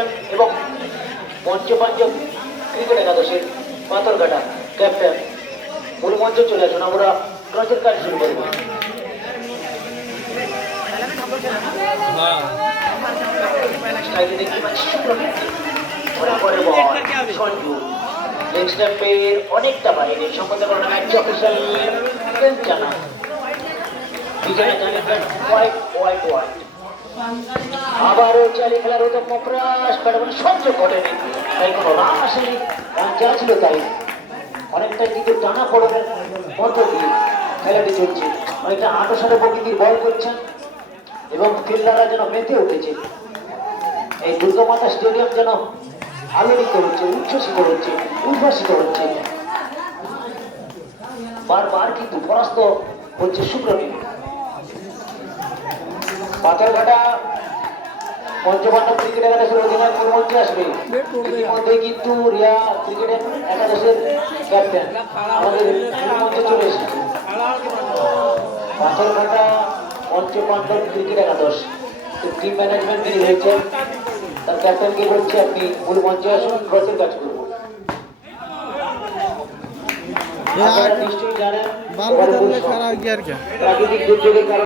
Captain এবং পঞ্চপাঞ্চম cricket একাদশের Patharghata captain মূল মঞ্চে চলে আসুন। আমরা টসের কাজ শুরু করব। স্ট্রাইকে দেখতে পাচ্ছি পরের বল সঞ্জু লেগ স্ট্যাম্পের অনেকটা বাইরে সম্পন্ন করেন ম্যাচ অফিসিয়াল জানা বিজয় জানিয়েছেন হোয়াইট হোয়াইট হোয়াইট। আবারও চালিয়ে খেলার উদ্যোগ মপ্রাস ব্যাটবল সংযোগ ঘটেনি, তাই কোনো রান আসেনি। রান যা ছিল তাই অনেকটা কিন্তু টানা পড়নের মধ্য দিয়ে খেলাটি চলছে। অনেকটা আটোসারে প্রকৃতির বল করছেন এবং ফিল্ডাররা যেন মেতে উঠেছে। এই দুর্গামাতা স্টেডিয়াম যেন আলোড়িত হচ্ছে, উচ্ছ্বসিত হচ্ছে, উদ্ভাসিত হচ্ছে। বারবার কিন্তু পরাস্ত হচ্ছে শুক্রনীল। পাথরঘাটা পঞ্চপাণ্ডব ক্রিকেট একাদশের অধিনায়ক মূলমঞ্চে আসবে। ইতিমধ্যে কিন্তু রিয়া ক্রিকেট একাদশের ক্যাপ্টেন আমাদের মূলমঞ্চে চলে এসেছে। পাথরঘাটা পঞ্চপাণ্ডব ক্রিকেট একাদশ টিম ম্যানেজমেন্ট যিনি রয়েছেন তার ক্যাপ্টেনকে বলছে আপনি মূল মঞ্চে আসুন, ক্রসের কাজ করবো। আপনারা নিশ্চয়ই জানেন প্রাকৃতিক দুর্যোগের কারণে